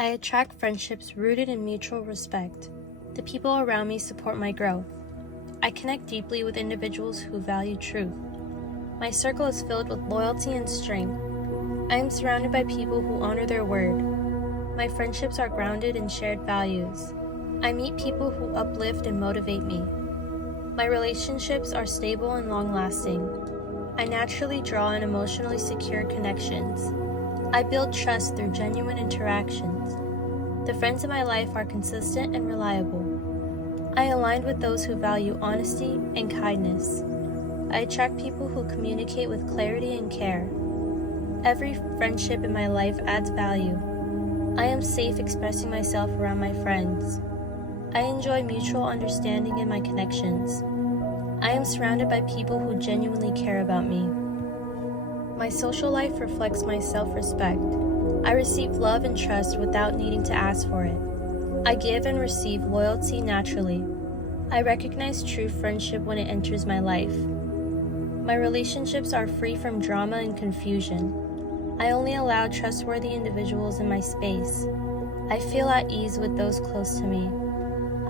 I attract friendships rooted in mutual respect. The people around me support my growth. I connect deeply with individuals who value truth. My circle is filled with loyalty and strength. I am surrounded by people who honor their word. My friendships are grounded in shared values. I meet people who uplift and motivate me. My relationships are stable and long-lasting. I naturally draw in emotionally secure connections. I build trust through genuine interactions. The friends in my life are consistent and reliable. I align with those who value honesty and kindness. I attract people who communicate with clarity and care. Every friendship in my life adds value. I am safe expressing myself around my friends. I enjoy mutual understanding in my connections. I am surrounded by people who genuinely care about me. My social life reflects my self-respect. I receive love and trust without needing to ask for it. I give and receive loyalty naturally. I recognize true friendship when it enters my life. My relationships are free from drama and confusion. I only allow trustworthy individuals in my space. I feel at ease with those close to me.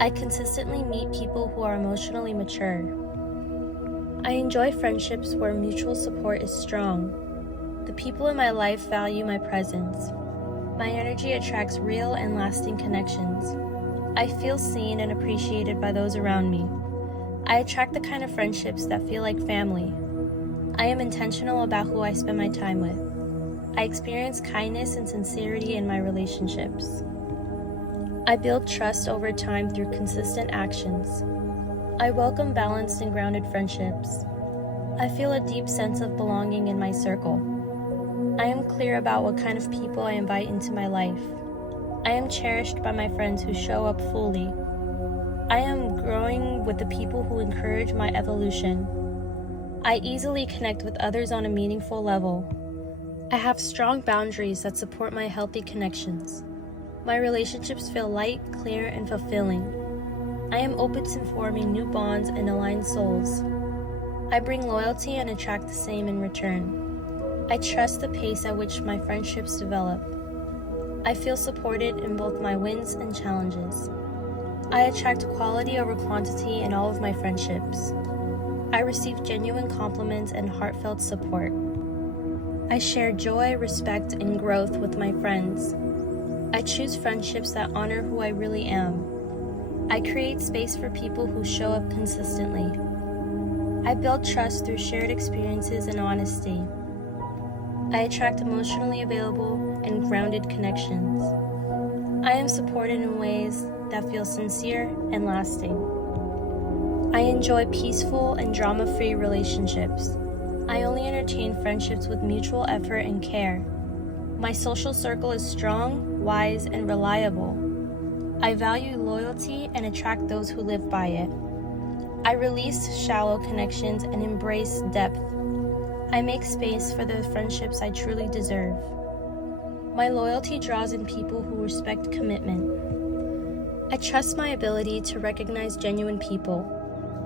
I consistently meet people who are emotionally mature. I enjoy friendships where mutual support is strong. The people in my life value my presence. My energy attracts real and lasting connections. I feel seen and appreciated by those around me. I attract the kind of friendships that feel like family. I am intentional about who I spend my time with. I experience kindness and sincerity in my relationships. I build trust over time through consistent actions. I welcome balanced and grounded friendships. I feel a deep sense of belonging in my circle. I am clear about what kind of people I invite into my life. I am cherished by my friends who show up fully. I am growing with the people who encourage my evolution. I easily connect with others on a meaningful level. I have strong boundaries that support my healthy connections. My relationships feel light, clear, and fulfilling. I am open to forming new bonds and aligned souls. I bring loyalty and attract the same in return. I trust the pace at which my friendships develop. I feel supported in both my wins and challenges. I attract quality over quantity in all of my friendships. I receive genuine compliments and heartfelt support. I share joy, respect, and growth with my friends. I choose friendships that honor who I really am. I create space for people who show up consistently. I build trust through shared experiences and honesty. I attract emotionally available and grounded connections. I am supported in ways that feel sincere and lasting. I enjoy peaceful and drama-free relationships. I only entertain friendships with mutual effort and care. My social circle is strong, wise, and reliable. I value loyalty and attract those who live by it. I release shallow connections and embrace depth. I make space for the friendships I truly deserve. My loyalty draws in people who respect commitment. I trust my ability to recognize genuine people.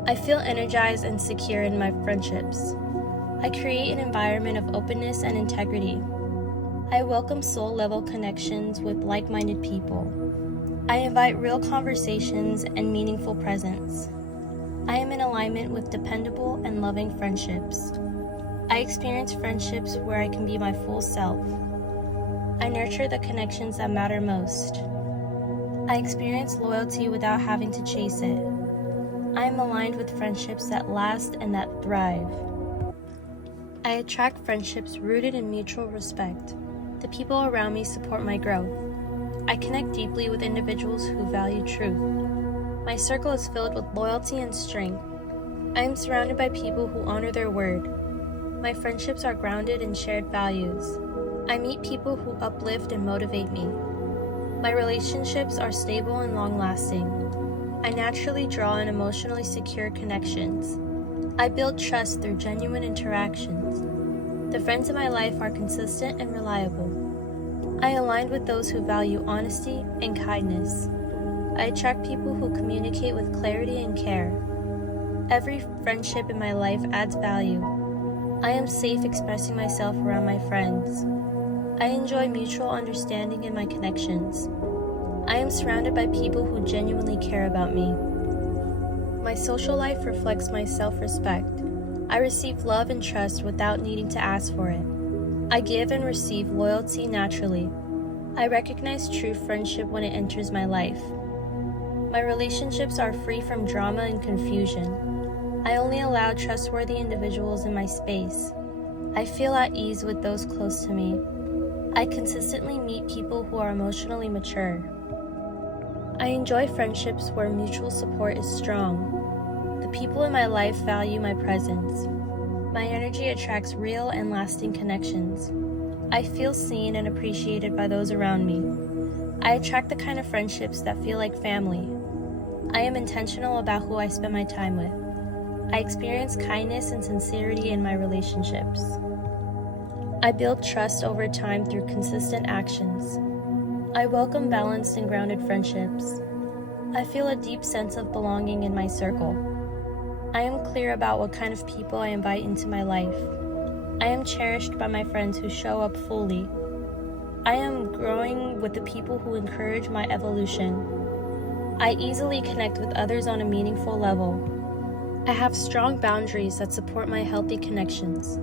I feel energized and secure in my friendships. I create an environment of openness and integrity. I welcome soul-level connections with like-minded people. I invite real conversations and meaningful presence. I am in alignment with dependable and loving friendships. I experience friendships where I can be my full self. I nurture the connections that matter most. I experience loyalty without having to chase it. I am aligned with friendships that last and that thrive. I attract friendships rooted in mutual respect. The people around me support my growth. I connect deeply with individuals who value truth. My circle is filled with loyalty and strength. I am surrounded by people who honor their word. My friendships are grounded in shared values. I meet people who uplift and motivate me. My relationships are stable and long-lasting. I naturally draw in emotionally secure connections. I build trust through genuine interactions. The friends in my life are consistent and reliable. I align with those who value honesty and kindness. I attract people who communicate with clarity and care. Every friendship in my life adds value. I am safe expressing myself around my friends. I enjoy mutual understanding in my connections. I am surrounded by people who genuinely care about me. My social life reflects my self-respect. I receive love and trust without needing to ask for it. I give and receive loyalty naturally. I recognize true friendship when it enters my life. My relationships are free from drama and confusion. I only allow trustworthy individuals in my space. I feel at ease with those close to me. I consistently meet people who are emotionally mature. I enjoy friendships where mutual support is strong. The people in my life value my presence. My energy attracts real and lasting connections. I feel seen and appreciated by those around me. I attract the kind of friendships that feel like family. I am intentional about who I spend my time with. I experience kindness and sincerity in my relationships. I build trust over time through consistent actions. I welcome balanced and grounded friendships. I feel a deep sense of belonging in my circle. I am clear about what kind of people I invite into my life. I am cherished by my friends who show up fully. I am growing with the people who encourage my evolution. I easily connect with others on a meaningful level. I have strong boundaries that support my healthy connections.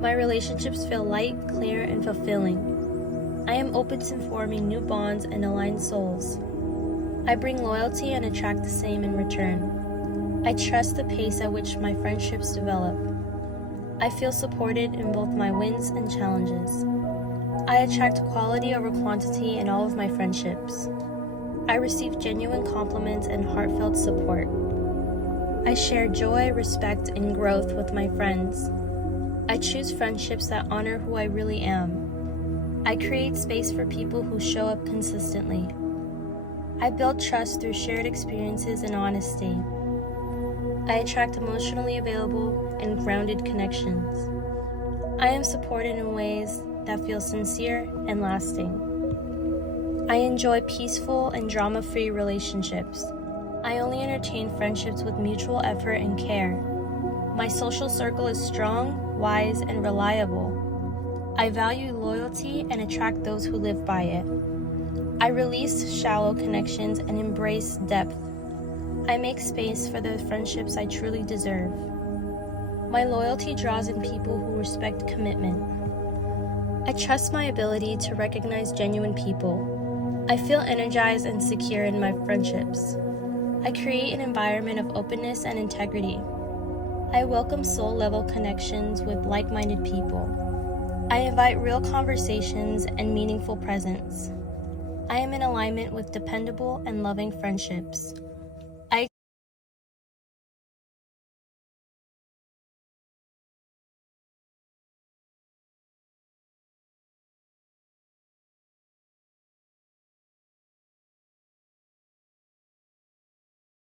My relationships feel light, clear, and fulfilling. I am open to forming new bonds and aligned souls. I bring loyalty and attract the same in return. I trust the pace at which my friendships develop. I feel supported in both my wins and challenges. I attract quality over quantity in all of my friendships. I receive genuine compliments and heartfelt support. I share joy, respect, and growth with my friends. I choose friendships that honor who I really am. I create space for people who show up consistently. I build trust through shared experiences and honesty. I attract emotionally available and grounded connections. I am supported in ways that feel sincere and lasting. I enjoy peaceful and drama-free relationships. I only entertain friendships with mutual effort and care. My social circle is strong, wise, and reliable. I value loyalty and attract those who live by it. I release shallow connections and embrace depth. I make space for the friendships I truly deserve. My loyalty draws in people who respect commitment. I trust my ability to recognize genuine people. I feel energized and secure in my friendships. I create an environment of openness and integrity. I welcome soul-level connections with like-minded people. I invite real conversations and meaningful presence. I am in alignment with dependable and loving friendships.